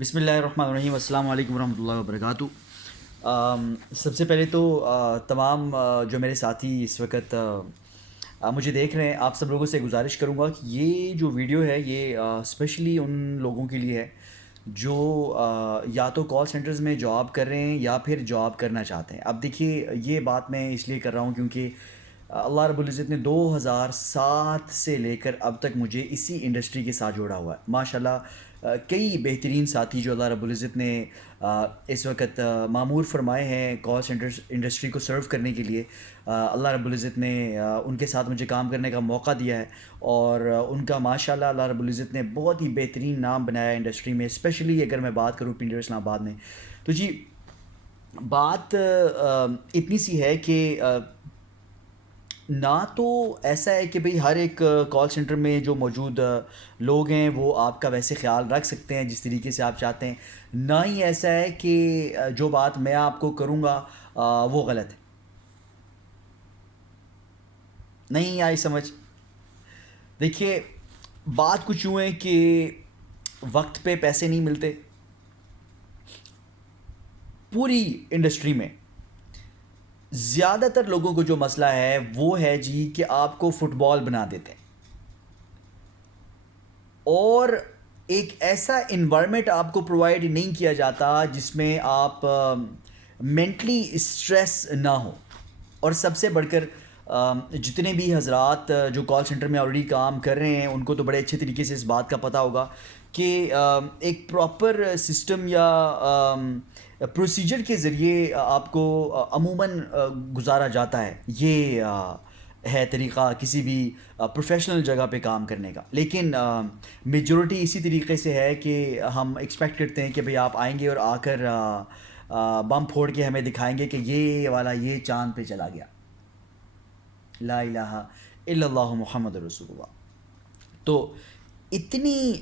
بسم اللہ الرحمن الرحیم. السلام علیکم ورحمۃ اللہ وبرکاتہ. سب سے پہلے تو تمام جو میرے ساتھی اس وقت مجھے دیکھ رہے ہیں، آپ سب لوگوں سے گزارش کروں گا کہ یہ جو ویڈیو ہے یہ اسپیشلی ان لوگوں کے لیے ہے جو یا تو کال سینٹرز میں جاب کر رہے ہیں یا پھر جاب کرنا چاہتے ہیں. اب دیکھیے، یہ بات میں اس لیے کر رہا ہوں کیونکہ اللہ رب العزت نے 2007 سے لے کر اب تک مجھے اسی انڈسٹری کے ساتھ جوڑا ہوا ہے. ماشاءاللہ کئی بہترین ساتھی جو اللہ رب العزت نے اس وقت معمور فرمائے ہیں کال سینٹرز انڈسٹری کو سرو کرنے کے لیے. اللہ رب العزت نے ان کے ساتھ مجھے کام کرنے کا موقع دیا ہے، اور ان کا ماشاءاللہ اللہ رب العزت نے بہت ہی بہترین نام بنایا ہے انڈسٹری میں. اسپیشلی اگر میں بات کروں پنڈیر اسلام آباد میں، تو جی بات اتنی سی ہے کہ نہ تو ایسا ہے کہ بھئی ہر ایک کال سینٹر میں جو موجود لوگ ہیں وہ آپ کا ویسے خیال رکھ سکتے ہیں جس طریقے سے آپ چاہتے ہیں، نہ ہی ایسا ہے کہ جو بات میں آپ کو کروں گا وہ غلط ہے. نہیں آئی سمجھ؟ دیکھیے، بات کچھ یوں ہے کہ وقت پہ پیسے نہیں ملتے پوری انڈسٹری میں. زیادہ تر لوگوں کو جو مسئلہ ہے وہ ہے جی کہ آپ کو فٹ بال بنا دیتے ہیں، اور ایک ایسا انوائرمنٹ آپ کو پرووائڈ نہیں کیا جاتا جس میں آپ مینٹلی اسٹریس نہ ہو. اور سب سے بڑھ کر جتنے بھی حضرات جو کال سینٹر میں آلریڈی کام کر رہے ہیں ان کو تو بڑے اچھے طریقے سے اس بات کا پتہ ہوگا کہ ایک پراپر سسٹم یا پروسیجر کے ذریعے آپ کو عموماً گزارا جاتا ہے. یہ ہے طریقہ کسی بھی پروفیشنل جگہ پہ کام کرنے کا. لیکن میجورٹی اسی طریقے سے ہے کہ ہم ایکسپیکٹ کرتے ہیں کہ بھئی آپ آئیں گے اور آ کر بم پھوڑ کے ہمیں دکھائیں گے کہ یہ والا یہ چاند پہ چلا گیا. لا الہ الا اللہ محمد رسول اللہ. تو اتنی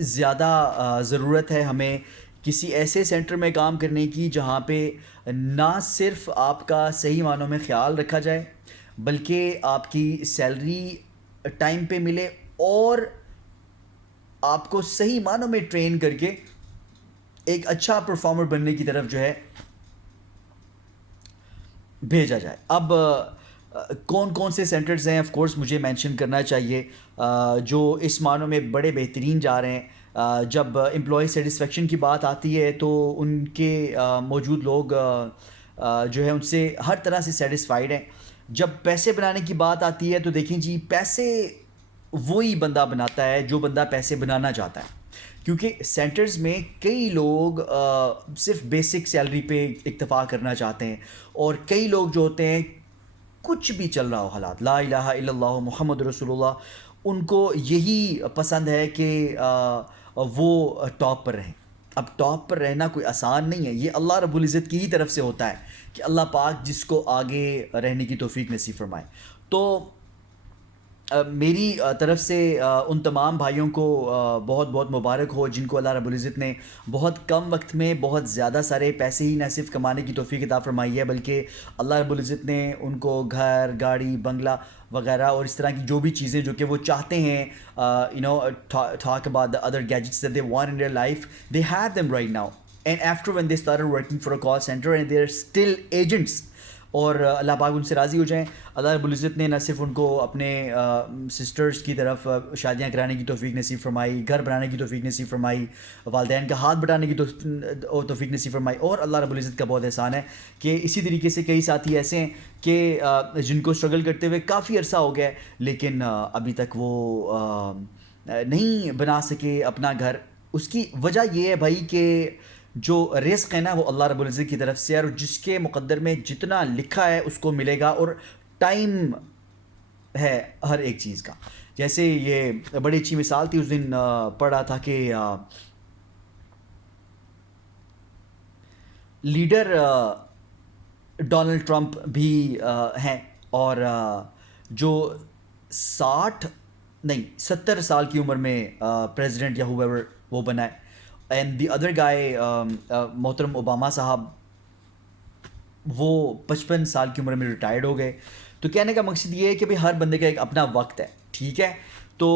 زیادہ ضرورت ہے ہمیں کسی ایسے سینٹر میں کام کرنے کی جہاں پہ نہ صرف آپ کا صحیح معنوں میں خیال رکھا جائے بلکہ آپ کی سیلری ٹائم پہ ملے، اور آپ کو صحیح معنوں میں ٹرین کر کے ایک اچھا پرفارمر بننے کی طرف جو ہے بھیجا جائے. اب کون کون سے سینٹرز ہیں آف کورس مجھے مینشن کرنا چاہیے جو اس معنوں میں بڑے بہترین جا رہے ہیں. جب امپلائی سیٹسفیکشن کی بات آتی ہے تو ان کے موجود لوگ جو ہے ان سے ہر طرح سے سیٹسفائیڈ ہیں. جب پیسے بنانے کی بات آتی ہے تو دیکھیں جی، پیسے وہی بندہ بناتا ہے جو بندہ پیسے بنانا چاہتا ہے، کیونکہ سینٹرز میں کئی لوگ صرف بیسک سیلری پہ اکتفا کرنا چاہتے ہیں، اور کئی لوگ جو ہوتے ہیں کچھ بھی چل رہا ہو حالات، لا الہ الا اللہ محمد رسول اللہ، ان کو یہی پسند ہے کہ وہ ٹاپ پر رہیں. اب ٹاپ پر رہنا کوئی آسان نہیں ہے، یہ اللہ رب العزت کی ہی طرف سے ہوتا ہے کہ اللہ پاک جس کو آگے رہنے کی توفیق نصیب فرمائے. تو میری طرف سے ان تمام بھائیوں کو بہت بہت مبارک ہو جن کو اللہ رب العزت نے بہت کم وقت میں بہت زیادہ سارے پیسے ہی نہ صرف کمانے کی توفیق عطا فرمائی ہے، بلکہ اللہ رب العزت نے ان کو گھر، گاڑی، بنگلہ وغیرہ اور اس طرح کی جو بھی چیزیں جو کہ وہ چاہتے ہیں talk about the other gadgets that they want in their life, they have them right now. And after when they started working for a call center and they're still agents, اور اللہ پاک ان سے راضی ہو جائیں، اللہ رب العزت نے نہ صرف ان کو اپنے سسٹرز کی طرف شادیاں کرانے کی توفیق نصیب فرمائی، گھر بنانے کی توفیق نصیب فرمائی، والدین کا ہاتھ بٹانے کی توفیق نصیب فرمائی، اور اللہ رب العزت کا بہت احسان ہے کہ اسی طریقے سے کئی ساتھی ایسے ہیں کہ جن کو اسٹرگل کرتے ہوئے کافی عرصہ ہو گیا ہے لیکن ابھی تک وہ نہیں بنا سکے اپنا گھر. اس کی وجہ یہ ہے بھائی کہ جو رزق ہے نا وہ اللہ رب العزت کی طرف سے ہے، اور جس کے مقدر میں جتنا لکھا ہے اس کو ملے گا، اور ٹائم ہے ہر ایک چیز کا. جیسے یہ بڑی اچھی مثال تھی، اس دن پڑھا تھا کہ لیڈر ڈونلڈ ٹرمپ بھی ہیں، اور جو 70 سال کی عمر میں پریزیڈنٹ یا whoever وہ بنا ہے. اینڈ دی ادر گائے محترم اوباما صاحب، وہ 55 سال کی عمر میں ریٹائرڈ ہو گئے. تو کہنے کا مقصد یہ ہے کہ بھئی ہر بندے کا ایک اپنا وقت ہے، ٹھیک ہے؟ تو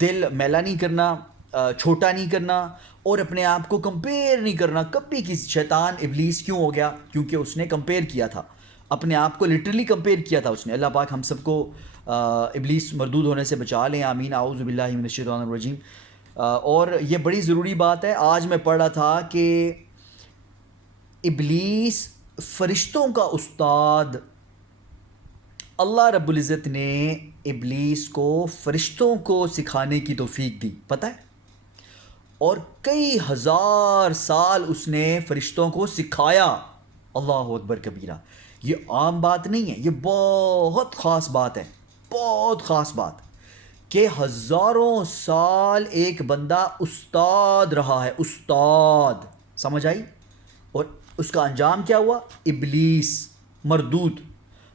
دل میلا نہیں کرنا، چھوٹا نہیں کرنا اور اپنے آپ کو کمپیئر نہیں کرنا کبھی. کسی شیطان ابلیس کیوں ہو گیا؟ کیونکہ اس نے کمپیئر کیا تھا اپنے آپ کو, لٹرلی کمپیئر کیا تھا اس نے. اللہ پاک ہم سب کو ابلیس مردود ہونے سے بچا لیں, آمین. اعوذ باللہ من الشیطان الرجیم. اور یہ بڑی ضروری بات ہے. آج میں پڑھ رہا تھا کہ ابلیس فرشتوں کا استاد, اللہ رب العزت نے ابلیس کو فرشتوں کو سکھانے کی توفیق دی, پتہ ہے؟ اور کئی ہزار سال اس نے فرشتوں کو سکھایا. اللہ اکبر کبیرہ. یہ عام بات نہیں ہے, یہ بہت خاص بات ہے, بہت خاص بات, کہ ہزاروں سال ایک بندہ استاد رہا ہے, استاد. سمجھ آئی؟ اور اس کا انجام کیا ہوا؟ ابلیس مردود.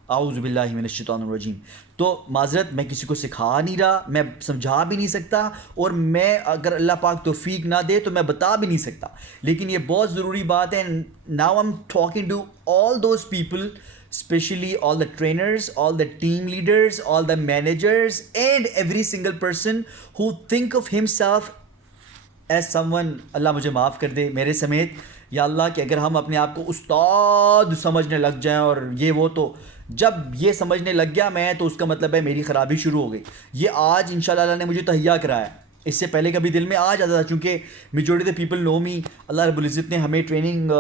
اعوذ باللہ من الشیطان الرجیم. تو معذرت, میں کسی کو سکھا نہیں رہا, میں سمجھا بھی نہیں سکتا, اور میں اگر اللہ پاک توفیق نہ دے تو میں بتا بھی نہیں سکتا. لیکن یہ بہت ضروری بات ہے. Now I am talking to all those people, specially all the trainers, all the team leaders, all the managers, and every single person who think of himself as someone, اللہ مجھے معاف کر دے میرے سمیت, یا اللہ, کہ اگر ہم اپنے آپ کو استاد سمجھنے لگ جائیں اور یہ وہ, تو جب یہ سمجھنے لگ گیا میں, تو اس کا مطلب ہے میری خرابی شروع ہو گئی. یہ آج انشاءاللہ اللہ نے مجھے تہیا کرایا. اس سے پہلے کبھی دل میں آ جاتا تھا, چونکہ میجورٹی آف دا پیپل نو می. اللہ رب العزت نے ہمیں ٹریننگ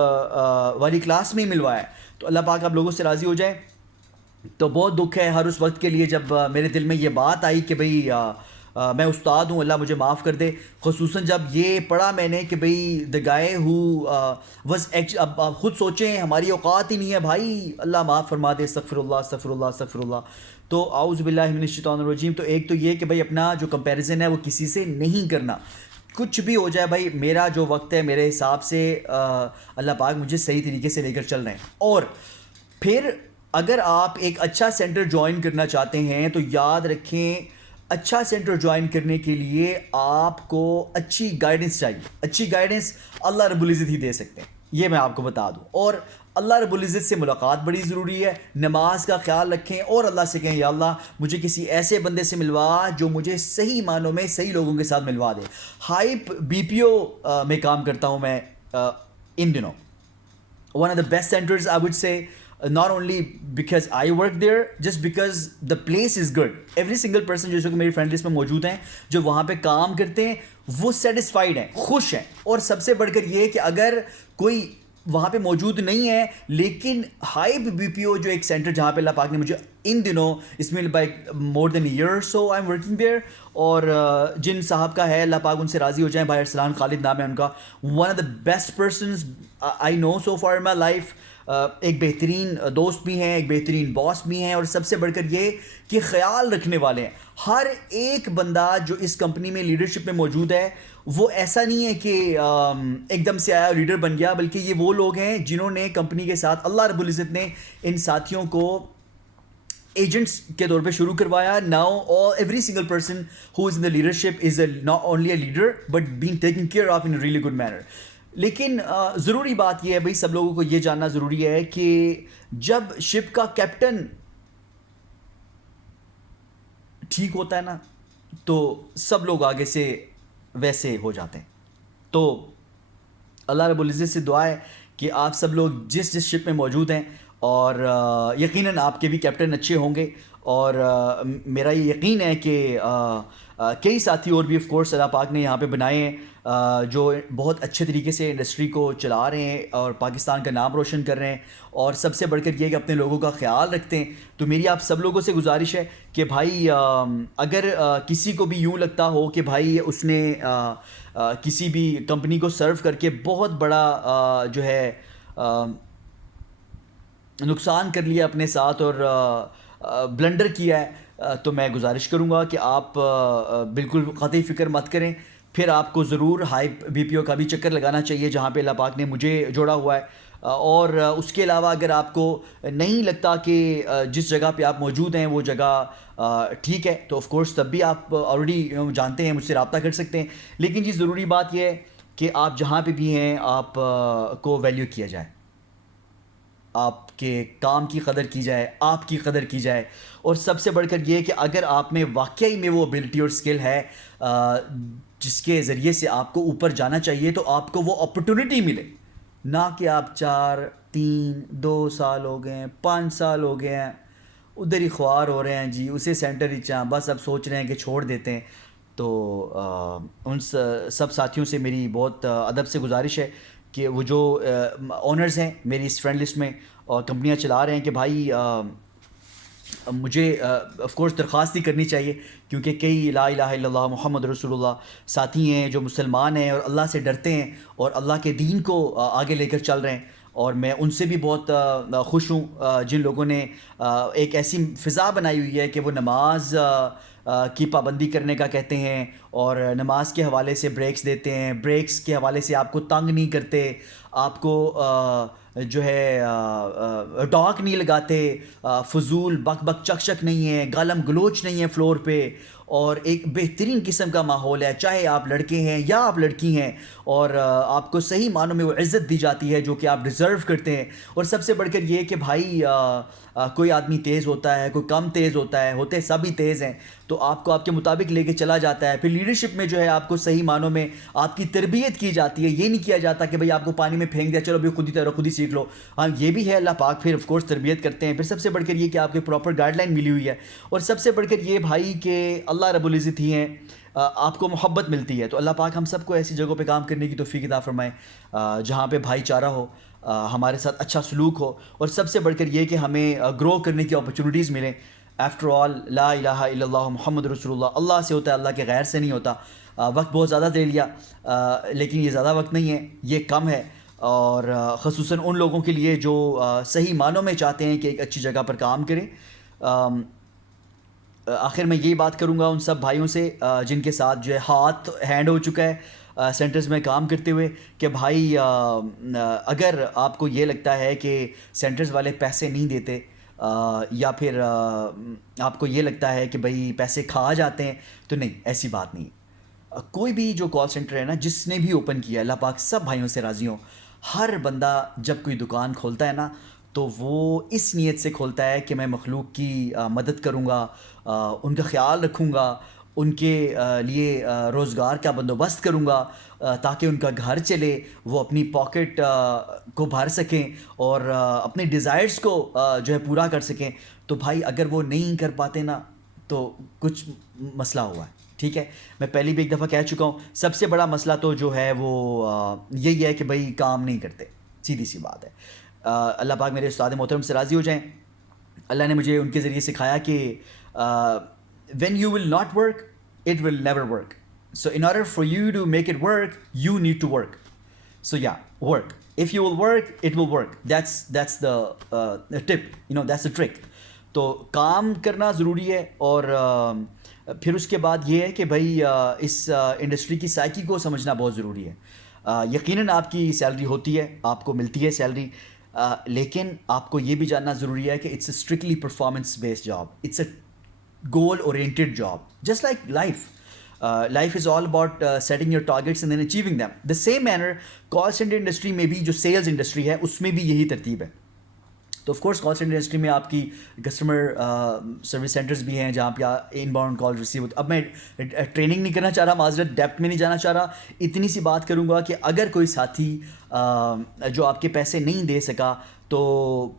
والی کلاس میں ہی ملوایا ہے. تو اللہ پاک آپ لوگوں سے راضی ہو جائے. تو بہت دکھ ہے ہر اس وقت کے لیے جب میرے دل میں یہ بات آئی کہ بھئی میں استاد ہوں, اللہ مجھے معاف کر دے. خصوصاً جب یہ پڑھا میں نے کہ بھئی دا گائے ہو واز, اب آپ خود سوچیں, ہماری اوقات ہی نہیں ہے بھائی, اللہ معاف فرما دے, استغفر اللہ استغفر اللہ استغفر اللہ. تو اعوذ باللہ من الشیطان الرجیم. تو ایک تو یہ کہ بھئی اپنا جو کمپیریزن ہے وہ کسی سے نہیں کرنا. کچھ بھی ہو جائے بھائی, میرا جو وقت ہے میرے حساب سے اللہ پاک مجھے صحیح طریقے سے لے کر چل رہے ہیں. اور پھر اگر آپ ایک اچھا سینٹر جوائن کرنا چاہتے ہیں تو یاد رکھیں, اچھا سینٹر جوائن کرنے کے لیے آپ کو اچھی گائیڈنس چاہیے. اچھی گائیڈنس اللہ رب العزت ہی دے سکتے ہیں, یہ میں آپ کو بتا دوں. اور اللہ رب العزت سے ملاقات بڑی ضروری ہے. نماز کا خیال رکھیں اور اللہ سے کہیں, یا اللہ مجھے کسی ایسے بندے سے ملوا جو مجھے صحیح معنوں میں صحیح لوگوں کے ساتھ ملوا دے. ہائپ بی پی او میں کام کرتا ہوں میں ان دنوں. One of the best centres I would say, not only because I work there, just because the place is good. Every single person جو کہ میری فرینڈ لسٹ میں موجود ہیں جو وہاں پہ کام کرتے ہیں وہ سیٹسفائیڈ ہیں, خوش ہیں. اور سب سے بڑھ کر یہ کہ اگر کوئی وہاں پہ موجود نہیں ہے, لیکن ہائپ بی پی او جو ایک سینٹر جہاں پہ اللہ پاک نے مجھے ان دنوں, اس میں by more than year so I am working there, اور جن صاحب کا ہے اللہ پاک ان سے راضی ہو جائیں, بھائی ارسلان خالد نام ہے ان کا, one of the best persons I know so far in my life. ایک بہترین دوست بھی ہیں, ایک بہترین باس بھی ہیں, اور سب سے بڑھ کر یہ کہ خیال رکھنے والے ہیں. ہر ایک بندہ جو اس کمپنی میں لیڈرشپ میں موجود ہے وہ ایسا نہیں ہے کہ ایک دم سے آیا لیڈر بن گیا, بلکہ یہ وہ لوگ ہیں جنہوں نے کمپنی کے ساتھ, اللہ رب العزت نے ان ساتھیوں کو ایجنٹس کے طور پہ شروع کروایا. Now every single person who is in the leadership is not only a leader but being taken care of in really good manner. لیکن ضروری بات یہ ہے بھائی, سب لوگوں کو یہ جاننا ضروری ہے کہ جب شپ کا کیپٹن ٹھیک ہوتا ہے نا, تو سب لوگ آگے سے ویسے ہو جاتے ہیں. تو اللہ رب العزت سے دعا ہے کہ آپ سب لوگ جس شپ میں موجود ہیں, اور یقیناً آپ کے بھی کیپٹن اچھے ہوں گے, اور میرا یہ یقین ہے کہ کئی ساتھی اور بھی آف کورس اللہ پاک نے یہاں پہ بنائے ہیں جو بہت اچھے طریقے سے انڈسٹری کو چلا رہے ہیں اور پاکستان کا نام روشن کر رہے ہیں, اور سب سے بڑھ کر یہ کہ اپنے لوگوں کا خیال رکھتے ہیں. تو میری آپ سب لوگوں سے گزارش ہے کہ بھائی اگر کسی کو بھی یوں لگتا ہو کہ بھائی اس نے کسی بھی کمپنی کو سرو کر کے بہت بڑا جو ہے نقصان کر لیا اپنے ساتھ اور بلنڈر کیا ہے, تو میں گزارش کروں گا کہ آپ بالکل قطعی فکر مت کریں. پھر آپ کو ضرور ہائپ بی پی او کا بھی چکر لگانا چاہیے جہاں پہ اللہ پاک نے مجھے جوڑا ہوا ہے. اور اس کے علاوہ اگر آپ کو نہیں لگتا کہ جس جگہ پہ آپ موجود ہیں وہ جگہ ٹھیک ہے, تو آف کورس تب بھی آپ آلریڈی جانتے ہیں, مجھ سے رابطہ کر سکتے ہیں. لیکن جی ضروری بات یہ ہے کہ آپ جہاں پہ بھی ہیں آپ کو ویلیو کیا جائے, آپ کے کام کی قدر کی جائے, آپ کی قدر کی جائے. اور سب سے بڑھ کر یہ کہ اگر آپ میں واقعی میں وہ ابیلٹی اور اسکل ہے, جس کے ذریعے سے آپ کو اوپر جانا چاہیے، تو آپ کو وہ اپرچونٹی ملے، نہ کہ آپ 4 3 2 سال ہو گئے ہیں، 5 سال ہو گئے ہیں، ادھر ہی خوار ہو رہے ہیں جی، اسے سینٹر ہی چاہیں، بس اب سوچ رہے ہیں کہ چھوڑ دیتے ہیں۔ تو ان سب ساتھیوں سے میری بہت ادب سے گزارش ہے کہ وہ جو اونرز ہیں میری اس فرینڈ لسٹ میں اور کمپنیاں چلا رہے ہیں، کہ بھائی مجھے آف کورس درخواست ہی کرنی چاہیے، کیونکہ کئی لا الہ الا اللہ محمد رسول اللہ ساتھی ہیں جو مسلمان ہیں اور اللہ سے ڈرتے ہیں اور اللہ کے دین کو آگے لے کر چل رہے ہیں، اور میں ان سے بھی بہت خوش ہوں جن لوگوں نے ایک ایسی فضا بنائی ہوئی ہے کہ وہ نماز کی پابندی کرنے کا کہتے ہیں، اور نماز کے حوالے سے بریکس دیتے ہیں، بریکس کے حوالے سے آپ کو تنگ نہیں کرتے، آپ کو جو ہے ڈاک نہیں لگاتے، فضول بک بک چک چک نہیں ہے، گالم گلوچ نہیں ہے فلور پہ، اور ایک بہترین قسم کا ماحول ہے، چاہے آپ لڑکے ہیں یا آپ لڑکی ہیں، اور آپ کو صحیح معنوں میں وہ عزت دی جاتی ہے جو کہ آپ ڈیزرو کرتے ہیں۔ اور سب سے بڑھ کر یہ کہ بھائی کوئی آدمی تیز ہوتا ہے، کوئی کم تیز ہوتا ہے، ہوتے سبھی تیز ہیں، تو آپ کو آپ کے مطابق لے کے چلا جاتا ہے۔ پھر لیڈرشپ میں جو ہے آپ کو صحیح معنوں میں آپ کی تربیت کی جاتی ہے، یہ نہیں کیا جاتا کہ بھئی آپ کو پانی میں پھینک دیا، چلو بھی خود ہی سیکھ لو۔ ہاں یہ بھی ہے، اللہ پاک پھر آف کورس تربیت کرتے ہیں۔ پھر سب سے بڑھ کر یہ کہ آپ کے پراپر گائیڈ لائن ملی ہوئی ہے، اور سب سے بڑھ کر یہ بھائی کہ اللہ رب العزت ہی ہیں، آپ کو محبت ملتی ہے۔ تو اللہ پاک ہم سب کو ایسی جگہوں پہ کام کرنے کی توفیق عطا فرمائے جہاں پہ بھائی چارہ ہو، ہمارے ساتھ اچھا سلوک ہو، اور سب سے بڑھ کر یہ کہ ہمیں گرو کرنے کی اپرچونیٹیز ملیں۔ آفٹر آل لا الہ الا اللہ محمد رسول اللہ، اللہ سے ہوتا ہے، اللہ کے غیر سے نہیں ہوتا۔ وقت بہت زیادہ دے لیا، لیکن یہ زیادہ وقت نہیں ہے، یہ کم ہے، اور خصوصاً ان لوگوں کے لیے جو صحیح معنوں میں چاہتے ہیں کہ ایک اچھی جگہ پر کام کریں۔ آخر میں یہی بات کروں گا ان سب بھائیوں سے جن کے ساتھ جو ہے ہاتھ ہینڈ ہو چکا ہے سینٹرز میں کام کرتے ہوئے، کہ بھائی اگر آپ کو یہ لگتا ہے کہ سینٹرز والے پیسے نہیں دیتے، یا پھر آپ کو یہ لگتا ہے کہ بھئی پیسے کھا جاتے ہیں، تو نہیں، ایسی بات نہیں۔ کوئی بھی جو کال سینٹر ہے نا، جس نے بھی اوپن کیا، اللہ پاک سب بھائیوں سے راضی ہوں، ہر بندہ جب کوئی دکان کھولتا ہے نا، تو وہ اس نیت سے کھولتا ہے کہ میں مخلوق کی مدد کروں گا، ان کا خیال رکھوں گا، ان کے لیے روزگار کا بندوبست کروں گا، تاکہ ان کا گھر چلے، وہ اپنی پاکٹ کو بھر سکیں اور اپنے ڈیزائرز کو جو ہے پورا کر سکیں۔ تو بھائی اگر وہ نہیں کر پاتے نا، تو کچھ مسئلہ ہوا ہے، ٹھیک ہے؟ میں پہلی بھی ایک دفعہ کہہ چکا ہوں، سب سے بڑا مسئلہ تو جو ہے وہ یہی ہے کہ بھئی کام نہیں کرتے، سیدھی سی بات ہے۔ اللہ پاک میرے استاد محترم سے راضی ہو جائیں۔ اللہ نے مجھے ان کے ذریعے سکھایا کہ when you will not work, it will never work. So in order for you to make it work, you need to work. So yeah, work. If you will work, it will work. That's the tip, that's the trick. تو کام کرنا ضروری ہے، اور پھر اس کے بعد یہ ہے کہ بھائی اس انڈسٹری کی سائیکی کو سمجھنا بہت ضروری ہے۔ یقیناً آپ کی سیلری ہوتی ہے، آپ کو ملتی ہے سیلری، لیکن آپ کو یہ بھی جاننا ضروری ہے کہ it's a strictly performance based job, it's a goal oriented job, just like life is all about setting your targets and then achieving them. The same manner call center industry میں بھی جو سیلز انڈسٹری ہے اس میں بھی یہی ترتیب ہے۔ تو of course call centre industry میں آپ کی کسٹمر سروس سینٹرز بھی ہیں جہاں پہ ان باؤنڈ کال ریسیو ہوتے۔ اب میں ٹریننگ نہیں کرنا چاہ رہا، معذرت، ڈیپتھ میں نہیں جانا چاہ رہا، اتنی سی بات کروں گا کہ اگر کوئی ساتھی جو آپ کے پیسے نہیں دے سکا، تو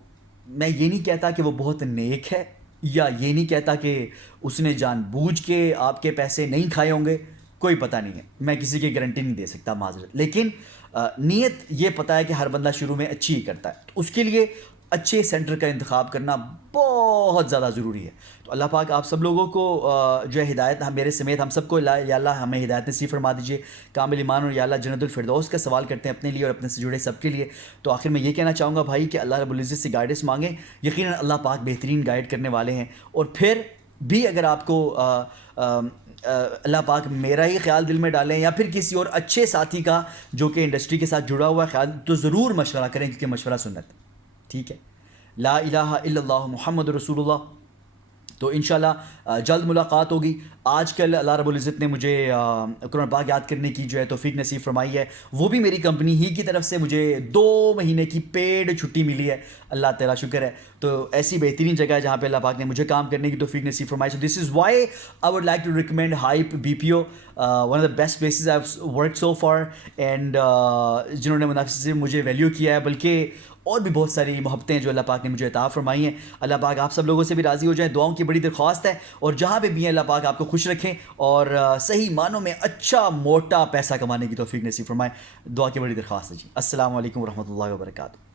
میں یہ نہیں کہتا کہ وہ بہت نیک ہے، یا یہ نہیں کہتا کہ اس نے جان بوجھ کے آپ کے پیسے نہیں کھائے ہوں گے، کوئی پتہ نہیں ہے، میں کسی کی گارنٹی نہیں دے سکتا، معذرت، لیکن نیت یہ پتہ ہے کہ ہر بندہ شروع میں اچھی ہی کرتا ہے، تو اس کے لیے اچھے سینٹر کا انتخاب کرنا بہت زیادہ ضروری ہے۔ تو اللہ پاک آپ سب لوگوں کو جو ہے ہدایت، میرے سمیت ہم سب کو، یا اللہ ہمیں ہدایت نصیب فرما دیجیے، کامل ایمان، اور یا اللہ جنت الفردوس کا سوال کرتے ہیں اپنے لیے اور اپنے سے جڑے سب کے لیے۔ تو آخر میں یہ کہنا چاہوں گا بھائی کہ اللہ رب العزت سے گائیڈنس مانگیں، یقیناً اللہ پاک بہترین گائیڈ کرنے والے ہیں۔ اور پھر بھی اگر آپ کو اللہ پاک میرا ہی خیال دل میں ڈالیں، یا پھر کسی اور اچھے ساتھی کا جو کہ انڈسٹری کے ساتھ جڑا ہوا ہے خیال، تو ضرور مشورہ کریں، کیونکہ مشورہ سنت، ٹھیک ہے؟ لا الہ الا اللہ محمد رسول اللہ۔ تو انشاءاللہ جلد ملاقات ہوگی۔ آج کل اللہ رب العزت نے مجھے قرآن پاک یاد کرنے کی جو ہے توفیق نصیب فرمائی ہے، وہ بھی میری کمپنی ہی کی طرف سے مجھے 2 مہینے کی پیڈ چھٹی ملی ہے، اللہ تعالیٰ شکر ہے۔ تو ایسی بہترین جگہ ہے جہاں پہ اللہ پاک نے مجھے کام کرنے کی توفیق نصیب فرمائی. So this is why I would like to recommend Hype B P O, one of the best places I have work so far, and جنہوں نے منافع سے مجھے ویلیو کیا ہے، بلکہ اور بھی بہت ساری محبتیں جو اللہ پاک نے مجھے عطا فرمائی ہیں. اللہ پاک آپ سب لوگوں سے بھی راضی ہو جائیں، دعاؤں کی بڑی درخواست ہے، اور جہاں پہ بھی ہیں اللہ پاک آپ کو خوش رکھیں اور صحیح معنوں میں اچھا موٹا پیسہ کمانے کی توفیق نصیب فرمائیں. دعا کی بڑی درخواست ہے جی. السلام علیکم ورحمۃ اللہ وبرکاتہ.